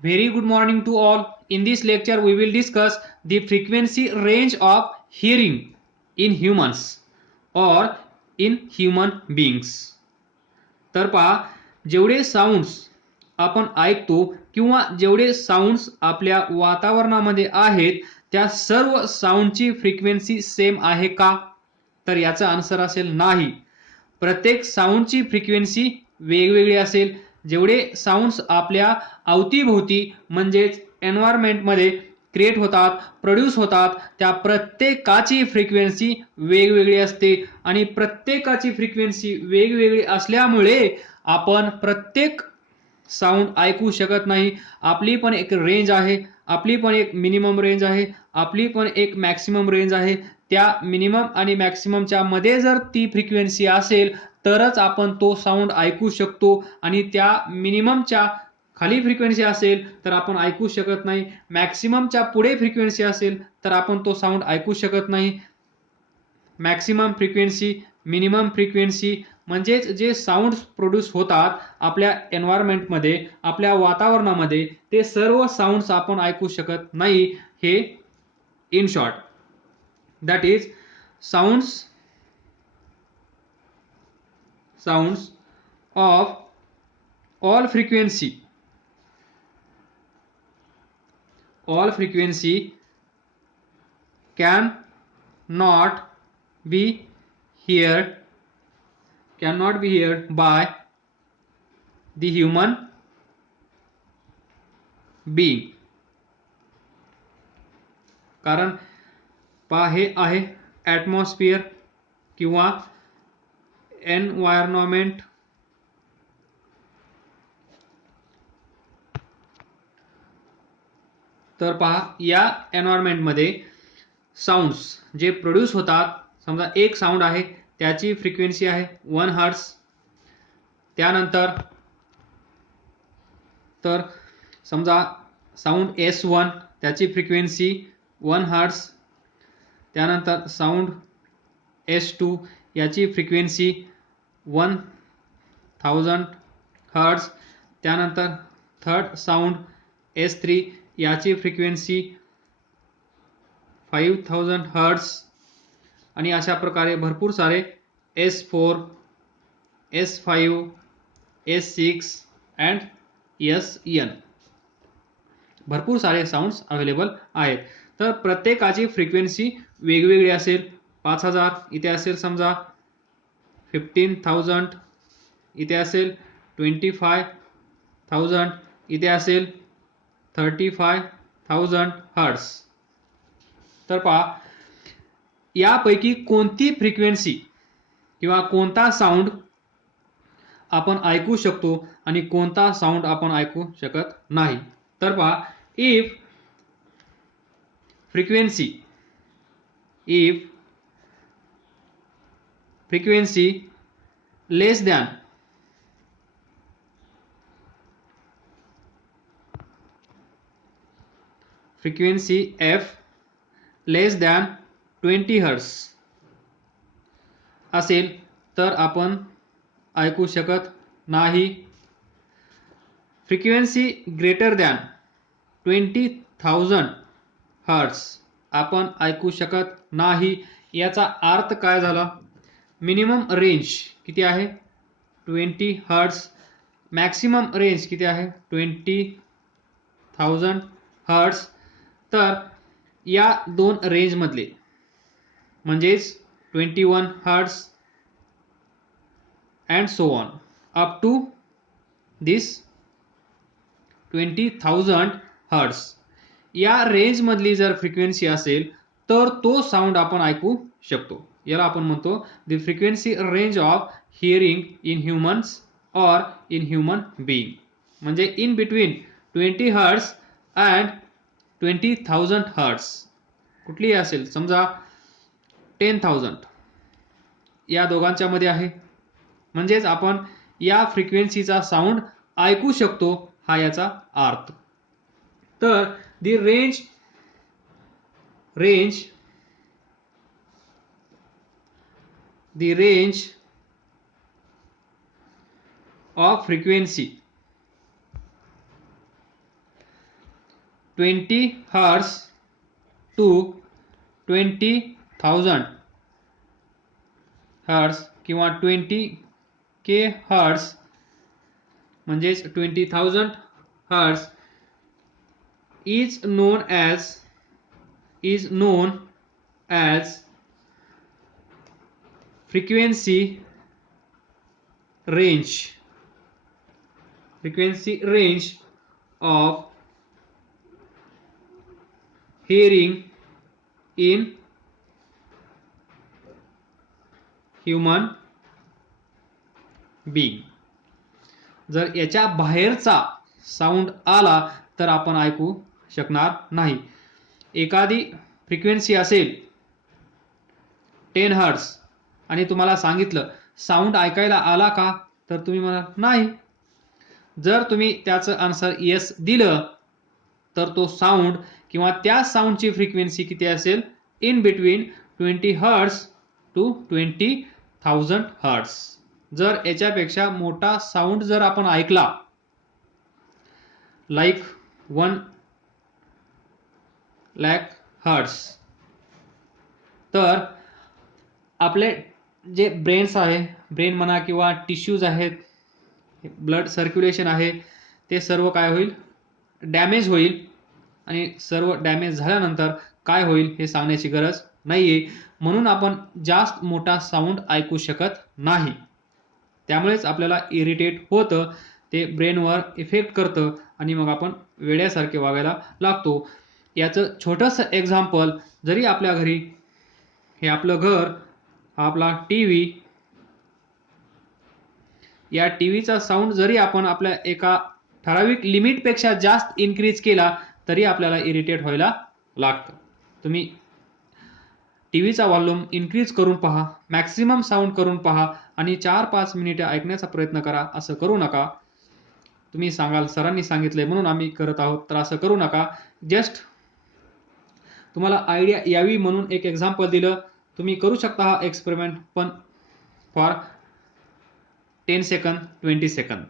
Very good morning to all. In this lecture, we will discuss the frequency range of hearing in humans or in human beings. तर पहा, जेवढे sounds आपण ऐकतो किंवा जेवढे sounds आपल्या वातावरणामध्ये आहेत त्या सर्व साऊंडची फ्रिक्वेन्सी सेम आहे का? तर याचा आन्सर असेल नाही. प्रत्येक साऊंडची फ्रिक्वेन्सी वेगवेगळी असेल. जेवढे साऊंड्स आपल्या अवतीभोवती म्हणजेच एन्व्हायरमेंटमध्ये क्रिएट होतात, प्रोड्यूस होतात, त्या प्रत्येकाची फ्रिक्वेन्सी वेगवेगळी असते आणि प्रत्येकाची फ्रिक्वेन्सी वेगवेगळी असल्यामुळे आपण प्रत्येक साऊंड ऐकू शकत नाही. आपली पण एक रेंज आहे, आपली पण एक मिनिमम रेंज आहे, आपली पण एक मॅक्सिमम रेंज आहे. त्या मिनिमम आणि मॅक्सिममच्या मध्ये जर ती फ्रिक्वेन्सी असेल तरच आपण तो साऊंड ऐकू शकतो आणि त्या मिनिममच्या खाली फ्रिक्वेन्सी असेल तर आपण ऐकू शकत नाही. मॅक्सिममच्या पुढे फ्रिक्वेन्सी असेल तर आपण तो साऊंड ऐकू शकत नाही. मॅक्सिमम फ्रिक्वेन्सी, मिनिमम फ्रिक्वेन्सी म्हणजेच जे साऊंड्स प्रोड्यूस होतात आपल्या एन्व्हायरमेंटमध्ये, आपल्या वातावरणामध्ये, ते सर्व साऊंड्स आपण ऐकू शकत नाही. हे in short, that is sounds of all frequency can not be heard by the human being. कारण पहा, हे आहे ॲटमॉस्फिअर किंवा एन्व्हायरमेंट. तर पहा, या एन्व्हायरमेंटमध्ये साऊंड्स जे प्रोड्यूस होतात, समजा एक साऊंड आहे त्याची फ्रिक्वेन्सी आहे 1 हर्ट्ज. त्यानंतर तर समजा साऊंड S1 त्याची फ्रिक्वेन्सी 1 हर्ट्ज. त्यानंतर साऊंड S2 याची फ्रिक्वेन्सी 1000 हर्ट्ज. त्यानंतर थर्ड साऊंड S3 याची फ्रिक्वेन्सी 5000 हर्ट्ज. आणि अशा प्रकारे भरपूर सारे S4, S5, S6 and SN भरपूर सारे साऊंड्स अवेलेबल आहेत. तर प्रत्येकाची फ्रिक्वेन्सी वेगवेगळी असेल. 5000 इथे असेल, समजा 15000 इथे असेल, 25000 इथे असेल, 35000 हर्ट्ज. तर पहा, यापैकी कोणती फ्रिक्वेन्सी किंवा कोणता साऊंड आपण ऐकू शकतो आणि कोणता साऊंड आपण ऐकू शकत नाही. तर पहा, if frequency less than frequency F less than 20 hertz असेल तर आपण ऐकू शकत नाही. फ्रिक्वेन्सी ग्रेटर दॅन 20000 हर्ट्ज आपण ऐकू शकत नाही. याचा अर्थ काय झाला? मिनिमम रेंज किती आहे? 20 हर्ट्ज. मॅक्सिमम रेंज किती आहे? 20000 हर्ट्ज. तर या दोन रेंजमधले म्हणजेच 21 hertz and so on up to this 20000 hertz या रेंजमधली जर फ्रिक्वेन्सी असेल तर तो साऊंड आपण ऐकू शकतो. याला आपण म्हणतो the frequency range of hearing in humans or in human being. म्हणजे in between 20 hertz and 20000 hertz कुठलीही असेल, समजा 10000 या दोघांच्या मध्ये आहे, म्हणजेच आपण या फ्रिक्वेन्सीचा साऊंड ऐकू शकतो, हा याचा अर्थ. तर the range of frequency 20 hertz to 20,000 hertz किंवा 20K हर्ट्ज म्हणजेच 20,000 hertz is known as frequency range of hearing in human being. जर याच्या बाहेरचा साऊंड आला तर आपण ऐकू शकणार नाही. एखादी फ्रिक्वेन्सी असेल 10 हर्ट्ज आणि तुम्हाला सांगितलं साऊंड ऐकायला आला का, तर तुम्ही म्हणाल नाही. जर तुम्ही त्याचं आन्सर येस दिलं तर तो साऊंड किंवा त्या साऊंडची फ्रिक्वेन्सी किती असेल, in between 20 hertz to 20,000 hertz. जर याच्यापेक्षा मोठा साऊंड जर आपण ऐकला लाईक 1,00,000 हर्ट्ज, तर आपले जे ब्रेन्स आहे, ब्रेन म्हणा किंवा टिश्यूज आहेत, ब्लड सर्क्युलेशन आहे, ते सर्व काय होईल, डॅमेज होईल. आणि सर्व डॅमेज झाल्यानंतर काय होईल हे सांगण्याची गरज नाहीये. म्हणून आपण जास्त मोठा साऊंड ऐकू शकत नाही. त्यामुळेच आपल्याला इरिटेट होतं, ते ब्रेनवर इफेक्ट करतं आणि मग आपण वेड्यासारखे वागायला लागतो. याचं छोटंसं एक्झाम्पल, जरी आपल्या घरी हे आपलं घर, हा आपला टीव्ही, या टीव्हीचा साऊंड जरी आपण आपल्या एका ठराविक लिमिटपेक्षा जास्त इन्क्रीज केला तरी आपल्याला इरिटेट व्हायला लागतं. तुम्ही टीव्हीचा व्हॉल्यूम इन्क्रीज करून पहा, मॅक्सिमम साऊंड करून पहा आणि 4-5 मिनिटे ऐकण्याचा प्रयत्न करा. असं करू नका. तुम्ही सांगाल सरांनी सांगितलंय म्हणून आम्ही करत आहोत, तर असं करू नका. जस्ट तुम्हाला आयडिया यावी म्हणून एक एक्झाम्पल दिलं. तुम्ही करू शकता हा एक्सपेरिमेंट, पण फॉर 10 सेकंद 20 सेकंद.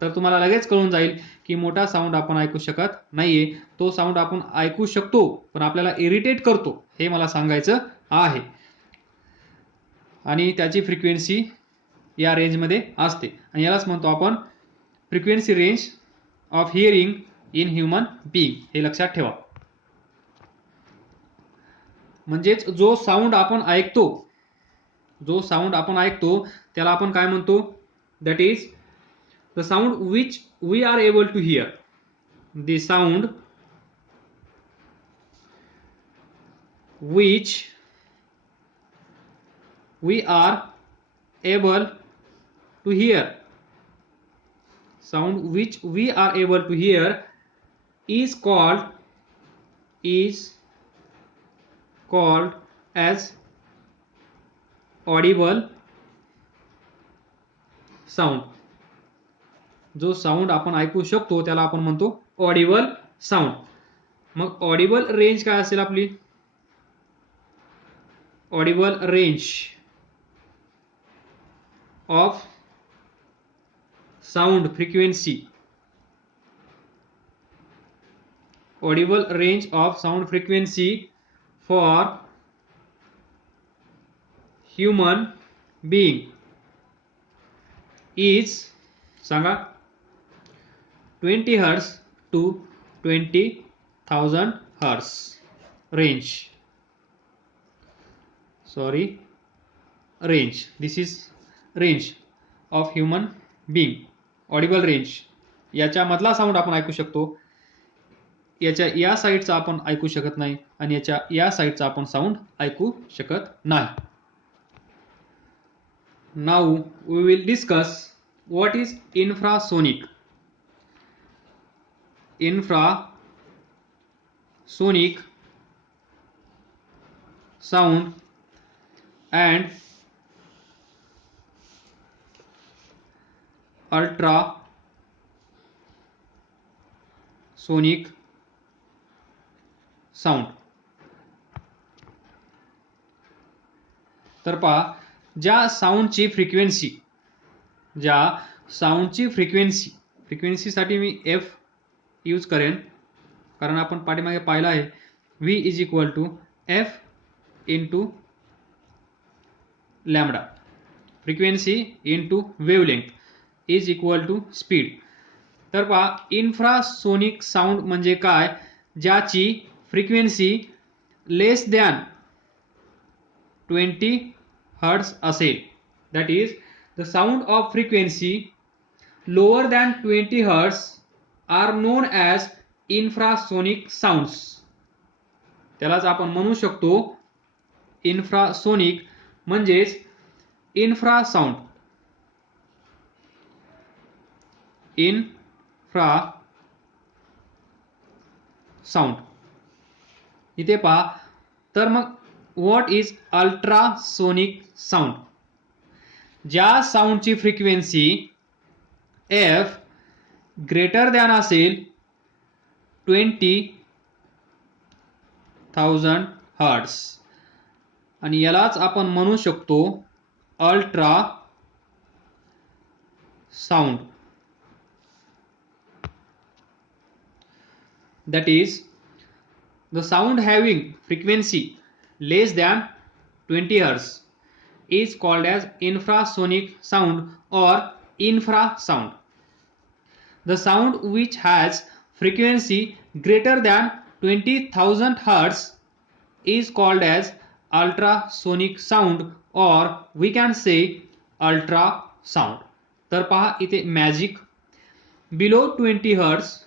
तर तुम्हाला लगेच कळून जाईल की मोठा साऊंड आपण ऐकू शकत नाहीये. तो साऊंड आपण ऐकू शकतो पण आपल्याला इरिटेट करतो, हे मला सांगायचं आहे. आणि त्याची फ्रिक्वेन्सी या रेंजमध्ये असते आणि यालाच म्हणतो आपण frequency range of hearing in human being. हे लक्षात ठेवा. म्हणजेच जो साऊंड आपण ऐकतो त्याला आपण काय म्हणतो, that is the sound which we are able to hear. The sound which we are able to hear. Sound which we are able to hear is called as audible sound. जो sound आपण ऐकू शकतो त्याला आपण म्हणतो audible sound. मग audible range काय असेल आपली, audible range of sound frequency, audible range of sound frequency for human being is, सांगा, 20 hertz to 20,000 hertz range. Range. This is range of human being. Audible range. याच्या मधला sound आपण ऐकू शकतो, याच्या या साईडचा आपण ऐकू शकत नाही आणि याच्या या साईडचा आपण साऊंड ऐकू शकत नाही. Now we will discuss what is infrasonic. Infrasonic sound and ultrasonic sound. तर पहा, ज्या साऊंडची फ्रिक्वेन्सी साठी मी F यूज करेन, कारण आपण पाठीमागे पाहिलं आहे v is equal to F into lambda, frequency into wavelength is equal to speed. तर पहा इन्फ्रासोनिक साऊंड म्हणजे काय, ज्याची फ्रिक्वेन्सी लेस दॅन 20 हर्ट्ज असेल. That is the sound of frequency lower than 20 hertz are known as infrasonic sounds. त्यालाच आपण म्हणू शकतो इन्फ्रासोनिक म्हणजेच इन्फ्रासाऊंड. Infra sound. इथे पहा, तर मग व्हॉट इज अल्ट्रासोनिक साऊंड? ज्या साऊंडची फ्रिक्वेन्सी एफ ग्रेटर दॅन असेल 20,000 हर्ट्ज, आणि यालाच आपण म्हणू शकतो ultra sound. That is the sound having frequency less than 20 Hz is called as infrasonic sound or infrasound. The sound which has frequency greater than 20,000 Hz is called as ultrasonic sound or we can say ultrasound. तर पहा इथे magic. Below 20 Hz,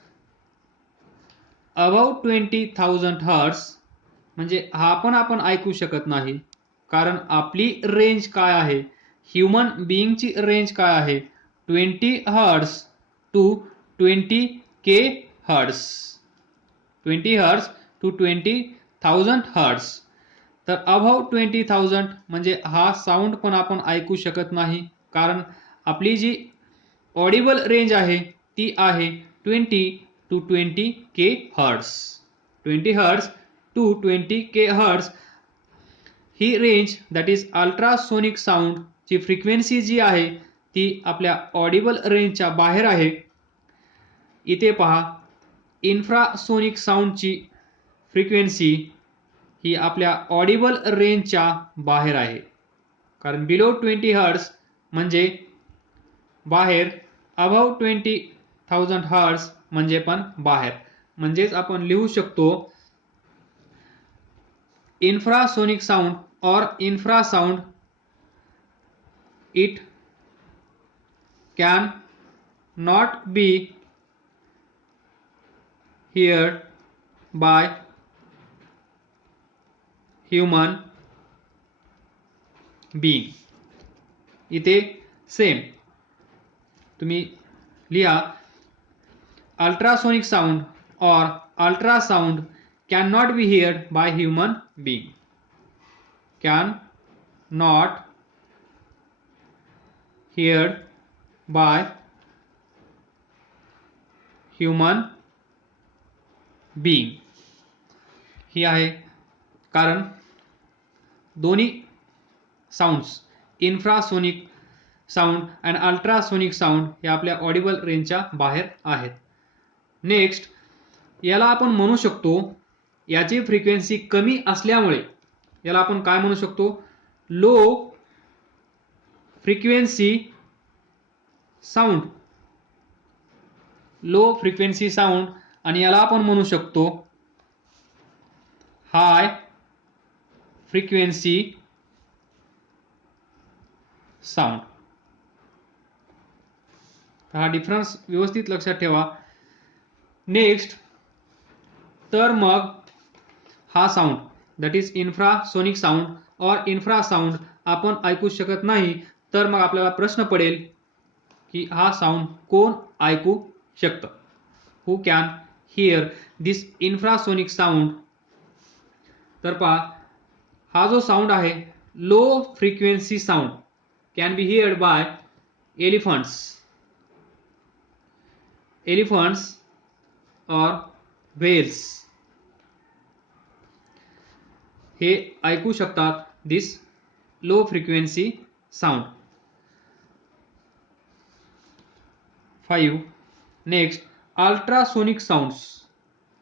above 20,000 hertz म्हणजे हा पण आपण ऐकू शकत नाही, कारण आपली रेंज काय आहे, ह्युमन बिईंगची रेंज काय आहे, 20 hertz to 20K hertz, 20 hertz to 20,000 hertz. तर अबाव 20,000 म्हणजे हा साऊंड पण आपण ऐकू शकत नाही, कारण आपली जी ऑडिबल रेंज आहे ती आहे 20 to 20K hertz. 20 hertz to 20K hertz ही range, that is ultrasonic sound ची फ्रिक्वेन्सी जी आहे ती आपल्या ऑडिबल रेंजच्या बाहेर आहे. इथे पहा, इन्फ्रासोनिक साऊंडची फ्रिक्वेन्सी ही आपल्या ऑडिबल रेंजच्या बाहेर आहे, कारण बिलो 20 हर्ट्ज म्हणजे बाहेर, अबाव 20,000 हर्ट्ज म्हणजे पण बाहेर. म्हणजेच आपण लिहू शकतो इन्फ्रासोनिक साऊंड और infrasound, it can not be heard by human being. इथे सेम तुम्ही लिहा, ultrasonic sound or ultrasound cannot be heard by human being. Can not heard by human being. ही आहे कारण दोन्ही sounds, infrasonic sound and ultrasonic sound हे आपल्या Audible रेंजच्या बाहेर आहेत. नेक्स्ट, याला आपण म्हणू शकतो, याची फ्रिक्वेन्सी कमी असल्यामुळे याला आपण काय म्हणू शकतो, low frequency sound. Low frequency sound, आणि याला आपण म्हणू शकतो हाय फ्रिक्वेन्सी साऊंड. हा डिफरन्स व्यवस्थित लक्षात ठेवा. नेक्स्ट, तर मग हा sound, that is infrasonic sound और इन्फ्रासाऊंड आपण ऐकू शकत नाही, तर मग आपल्याला प्रश्न पडेल की हा साऊंड कोण ऐकू शकतं, who can hear this infrasonic sound. तर पहा, हा जो साऊंड आहे low frequency sound can be heard by elephants और व्हेल्स. हे ऐकू शकतात this low frequency sound. 5. Next, ultrasonic sounds.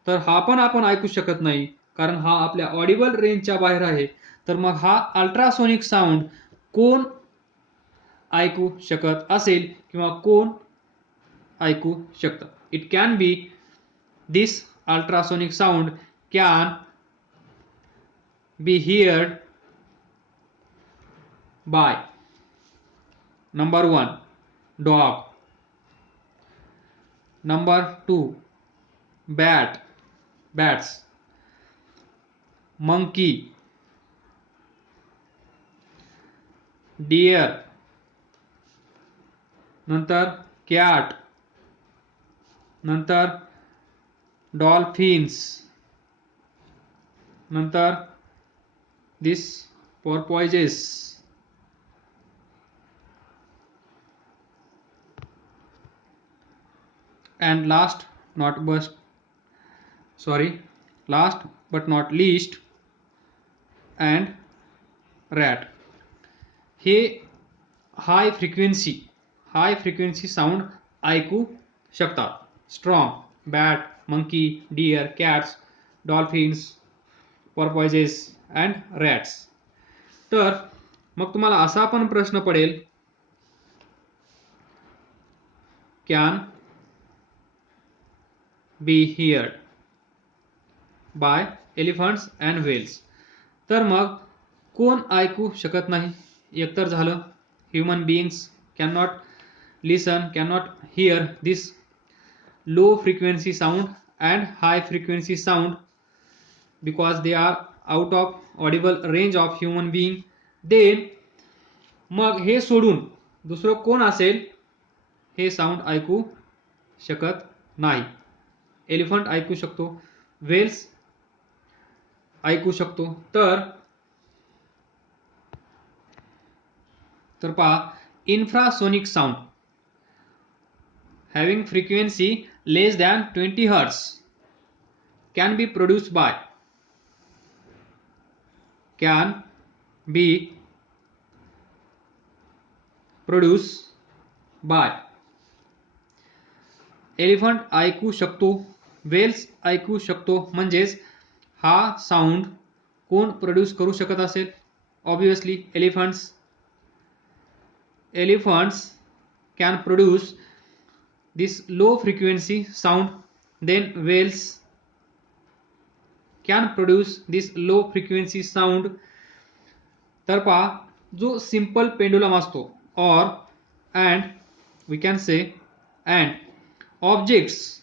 तर हा पण आपण ऐकू शकत नाही, कारण हा आपल्या ऑडिबल रेंजच्या बाहेर आहे. तर मग हा अल्ट्रासोनिक साऊंड कोण ऐकू शकत असेल किंवा कोण ऐकू शकतं? It can be this ultrasonic sound can be heard by number 1 dog, number 2 bats, monkey, deer, नंतर cat, नंतर dolphins, नंतर this porpoises, and last but not least and rat. हे हाय फ्रिक्वेन्सी साऊंड ऐकू शकतात. Strong, bat, monkey, deer, cats, dolphins, porpoises and rats. तर मग तुम्हाला असा पण प्रश्न पडेल, can be heard by elephants and whales. तर मग कोण ऐकू शकत नाही? एकतर झालं human beings can not listen, can not hear this low frequency sound and high frequency sound because they are out of audible range of human being. Then मग हे सोडून दुसरं कोण असेल हे साऊंड ऐकू शकत नाही? एलिफंट ऐकू शकतो, व्हेल्स ऐकू शकतो. तर पहा, infrasonic sound having frequency less than 20 hertz can be produced by elephant ऐकू शकतो, व्हेल्स ऐकू शकतो. म्हणजेच हा साऊंड कोण प्रोड्यूस करू शकत असेल? Obviously elephants can produce this low frequency sound. Then whales can produce this low frequency sound. तर पहा, जो सिंपल पेंडुलम असतो or and we can say and objects,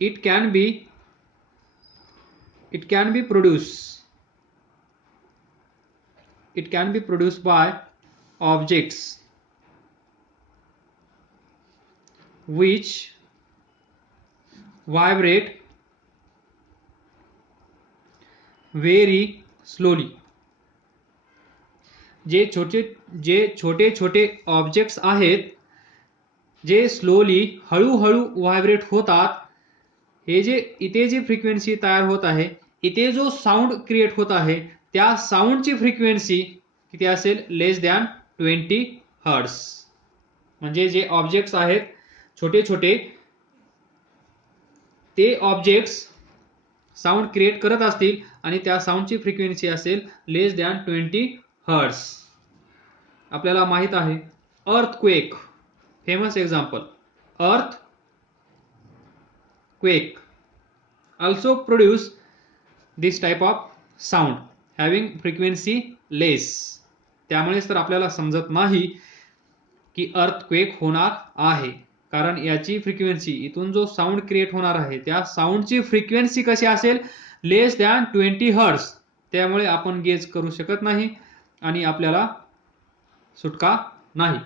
it can be produced by objects which vibrate very slowly. जे छोटे छोटे objects आहेत जे slowly हळूहळू व्हायब्रेट होतात, हे जे इथे जी फ्रिक्वेन्सी तयार होत आहे, इथे जो साऊंड क्रिएट होत आहे, त्या साऊंडची फ्रिक्वेन्सी किती असेल? लेस दॅन 20 हर्ट्स. म्हणजे जे ऑब्जेक्ट्स आहेत छोटे छोटे, ते ऑब्जेक्ट्स साऊंड क्रिएट करत असतील आणि त्या साऊंडची फ्रिक्वेन्सी असेल लेस दॅन 20 हर्ट्स. आपल्याला माहित आहे earthquake, famous example, earthquake also produce this type of sound having frequency less. त्यामुळेच तर आपल्याला समजत नाही की अर्थक्वेक होणार आहे, कारण याची फ्रिक्वेन्सी, इथून जो साऊंड क्रिएट होणार आहे त्या साऊंडची फ्रिक्वेन्सी कशी असेल? लेस दॅन 20 हर्ट्स. त्यामुळे आपण गेज करू शकत नाही आणि आपल्याला सुटका नाही.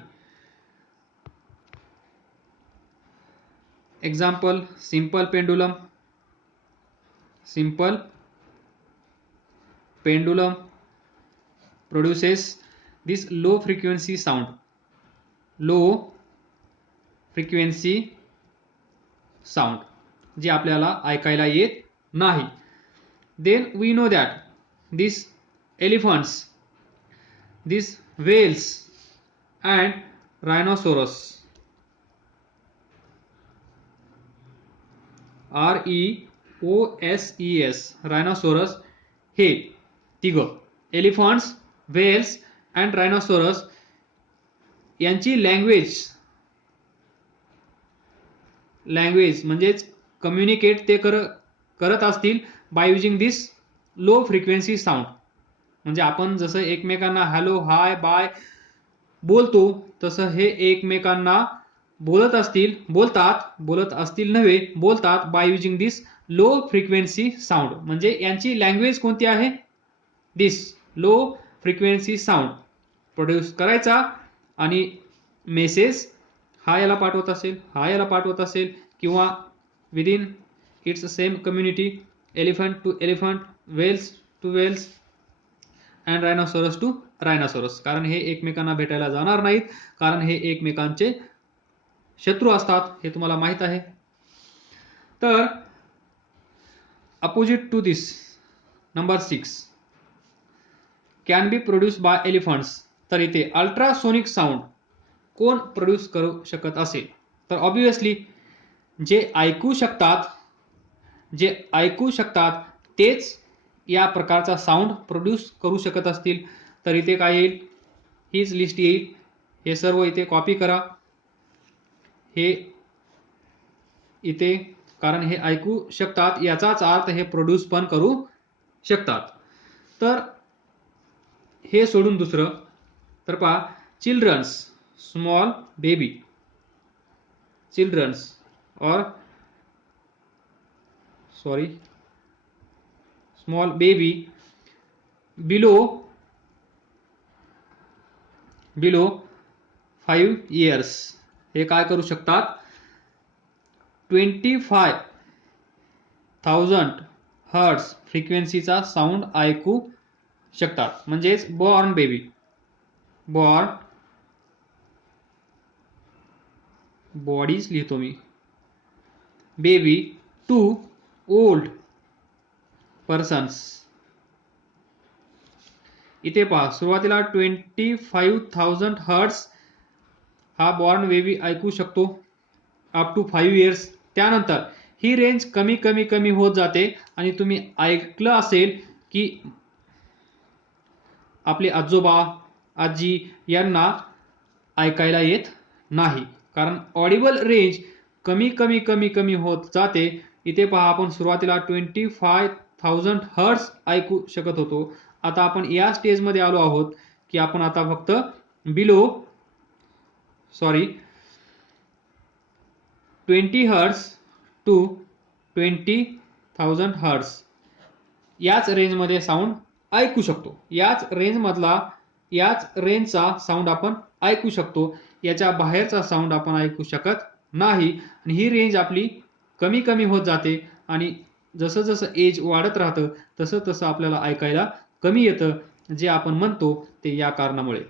Example, simple pendulum produces this low frequency sound, जे आपल्याला ऐकायला येत नाही. Then we know that these elephants, these whales and rhinoceros REOSES rhinoceros हे तिघं एलिफंट्स, व्हेल्स अँड रायनोसोरस यांची लँग्वेज म्हणजेच कम्युनिकेट ते करत असतील bye using this low frequency sound. म्हणजे आपण जसं एकमेकांना हॅलो हाय बाय बोलतो तसं हे एकमेकांना बोलत बोलतात by using this low frequency sound. म्हणजे यांची लँग्वेज कोणती आहे? This low frequency sound produce करायचा आणि मेसेज हा याला पाठवत असेल किंवा within its same community elephant to elephant, whales to whales and rhinoceros to rhinoceros. कारण हे एकमेकांना भेटायला जाणार नाहीत, कारण हे एकमेकांचे शत्रू असतात, हे तुम्हाला माहित आहे. तर opposite to this number 6 can be produce by elephants. तर इथे अल्ट्रासोनिक साऊंड कोण प्रोड्यूस करू शकत असेल? तर ऑब्विसली जे ऐकू शकतात तेच या प्रकारचा साऊंड प्रोड्यूस करू शकत असतील. तर इथे काय येईल? हीच लिस्ट येईल. हे सर्व इथे कॉपी करा. हे इथे, कारण हे ऐकू शकतात याचाच अर्थ हे प्रोड्यूस पण करू शकतात. तर हे सोडून दुसरं तर पहा, चिल्ड्रन्स, स्मॉल बेबी, चिल्ड्रन्स और स्मॉल बेबी बिलो 5 इयर्स हे काय करू शकतात? 25,000 हर्ट्झ फ्रिक्वेन्सीचा साऊंड ऐकू शकतात. म्हणजेच बॉर्न बॉडीज लिहितो मी, बेबी टू ओल्ड पर्सन्स. इथे पहा, सुरुवातीला 25,000 हर्ट्झ हा बॉर्न बेबी ऐकू शकतो अप टू 5 इयर्स. त्यानंतर ही रेंज कमी होत जाते आणि तुम्ही ऐकलं असेल की आपले आजोबा आजी यांना ऐकायला येत नाही, कारण ऑडिबल रेंज कमी होत जाते. इथे पहा, आपण सुरुवातीला 25,000 हर्ट्झ ऐकू शकत होतो. आता आपण या स्टेजमध्ये आलो आहोत की आपण आता फक्त 20 हर्ट्झ टू 20,000 हर्ट्झ याच रेंजमध्ये साऊंड ऐकू शकतो. याच रेंजचा साऊंड आपण ऐकू शकतो. याच्या बाहेरचा साऊंड आपण ऐकू शकत नाही. आणि ही रेंज आपली कमी होत जाते आणि जसं एज वाढत राहतं तसं आपल्याला ऐकायला कमी येतं, जे आपण म्हणतो ते या कारणामुळे.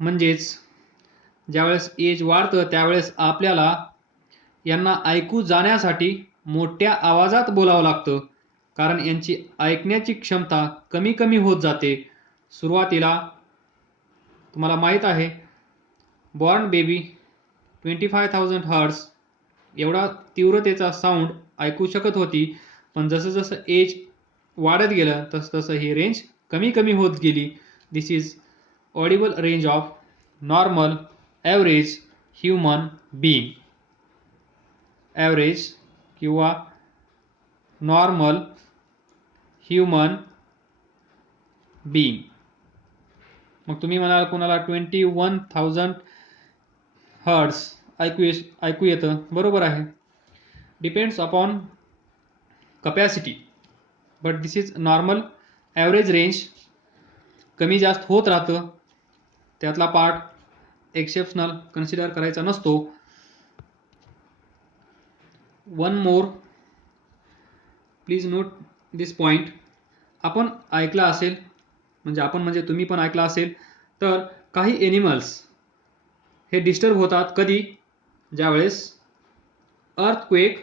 म्हणजेच ज्यावेळेस एज वाढतं त्यावेळेस आपल्याला यांना ऐकू जाण्यासाठी मोठ्या आवाजात बोलावं लागतं, कारण यांची ऐकण्याची क्षमता कमी होत जाते. सुरुवातीला तुम्हाला माहित आहे, बॉर्न बेबी 25,000 हर्ट्झ एवढा तीव्रतेचा साऊंड ऐकू शकत होती, पण जसं एज वाढत गेलं तसं ही रेंज कमी होत गेली. This is audible range of normal average human being. Average किंवा नॉर्मल ह्युमन बीइंग. मग तुम्ही म्हणाल कोणाला 21,000 हर्ट्झ ऐकू येतं. बरोबर आहे, depends upon capacity, but this is normal average range. कमी जास्त होत राहतं, त्यातला पार्ट एक्सेप्शनल कन्सिडर करायचा नसतो. One more, please note this point. आपण ऐकलं असेल, म्हणजे तुम्ही पण ऐकलं असेल, तर काही एनिमल्स हे डिस्टर्ब होतात कधी? ज्यावेळेस अर्थक्वेक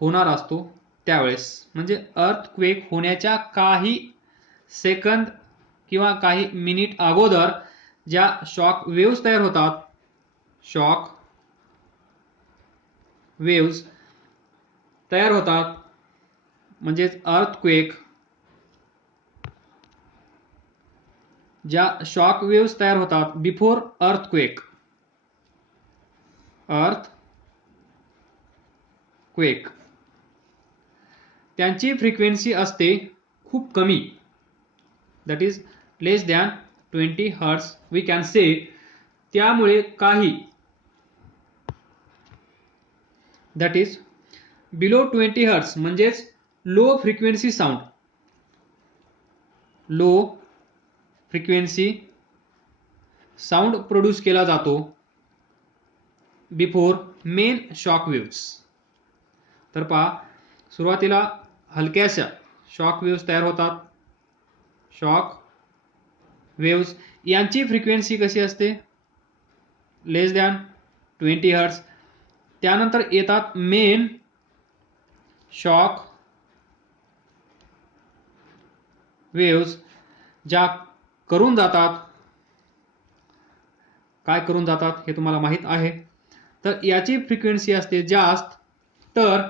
होणार असतो त्यावेळेस. म्हणजे अर्थक्वेक होण्याच्या काही सेकंद किंवा काही मिनिट अगोदर ज्या शॉक वेव्स तयार होतात, शॉक वेव्स तयार होतात, म्हणजेच अर्थक्वेक, ज्या शॉक वेव्स तयार होतात बिफोर अर्थक्वेक त्यांची फ्रिक्वेन्सी असते खूप कमी, that is less than 20 hertz we can say. त्यामुळे काही दॅट इज बिलो 20 हर्ट्ज म्हणजेच लो फ्रिक्वेन्सी साऊंड प्रोड्यूस केला जातो बिफोर मेन शॉक वेव्स. तर पहा, सुरुवातीला हलक्याशा शॉक वेव्स तयार होतात. शॉक वेव्स यांची फ्रिक्वेन्सी कशी असते, लेस दॅन 20 हर्ट्ज. त्यानंतर येतात मेन शॉक वेव्स, ज्या करून जातात, काय करून जातात हे तुम्हाला माहित आहे. तर याची फ्रिक्वेन्सी असते जास्त. तर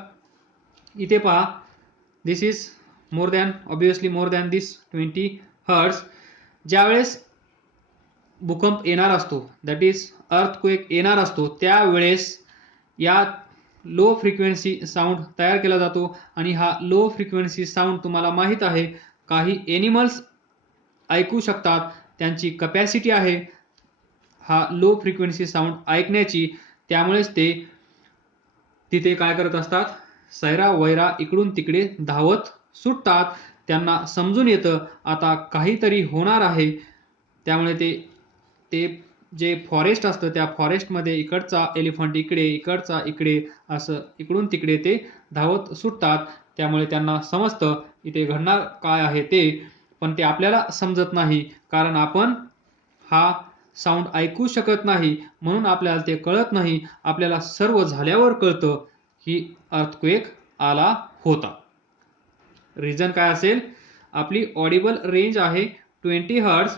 इथे पहा, this is more than, obviously more than this 20 hertz. ज्यावेळेस भूकंप येणार असतो, दॅट इज अर्थक्वेक येणार असतो, त्यावेळेस या लो फ्रिक्वेन्सी साऊंड तयार केला जातो. आणि हा लो फ्रिक्वेन्सी साऊंड तुम्हाला माहित आहे, काही एनिमल्स ऐकू शकतात, त्यांची कपॅसिटी आहे हा लो फ्रिक्वेन्सी साऊंड ऐकण्याची. त्यामुळेच ते तिथे काय करत असतात, सैरा वैरा इकडून तिकडे धावत सुटतात. त्यांना समजून येतं आता काहीतरी होणार आहे. त्यामुळे ते जे फॉरेस्ट असतं, त्या फॉरेस्टमध्ये इकडचा एलिफंट इकडे, इकडचा इकडे, असं इकडून तिकडे ते धावत सुटतात. त्यामुळे त्यांना समजतं इथे घडणार काय आहे ते, पण ते आपल्याला समजत नाही, कारण आपण हा साऊंड ऐकू शकत नाही, म्हणून आपल्याला ते कळत नाही. आपल्याला सर्व झाल्यावर कळतं की अर्थक्वेक आला होता. रिझन काय असेल, आपली ऑडिबल रेंज आहे 20 हर्ट्ज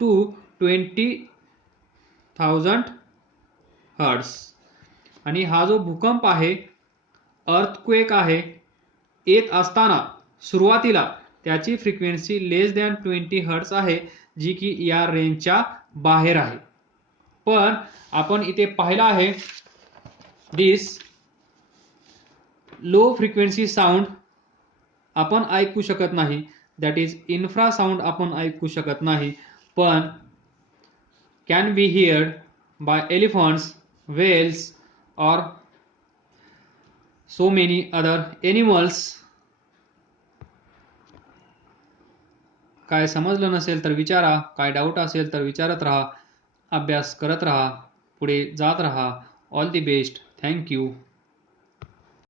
टू 20,000 हर्ट्ज. आणि हा जो भूकंप आहे, अर्थक्वेक आहे, येत असताना सुरुवातीला त्याची फ्रिक्वेन्सी लेस दॅन 20 हर्ट्ज आहे, जी की या रेंजच्या बाहेर आहे. पण आपण इथे पाहिलं आहे, दिस लो फ्रिक्वेन्सी साऊंड आपण ऐकू शकत नाही, दॅट इज इन्फ्रा साऊंड आपण ऐकू शकत नाही, पण can be heard by elephants, whales और सो मेनी अदर एनिमल्स. काय समजलं नसेल तर विचारा, काय डाऊट असेल तर विचारत राहा, अभ्यास करत राहा, पुढे जात राहा. All the best. Thank you.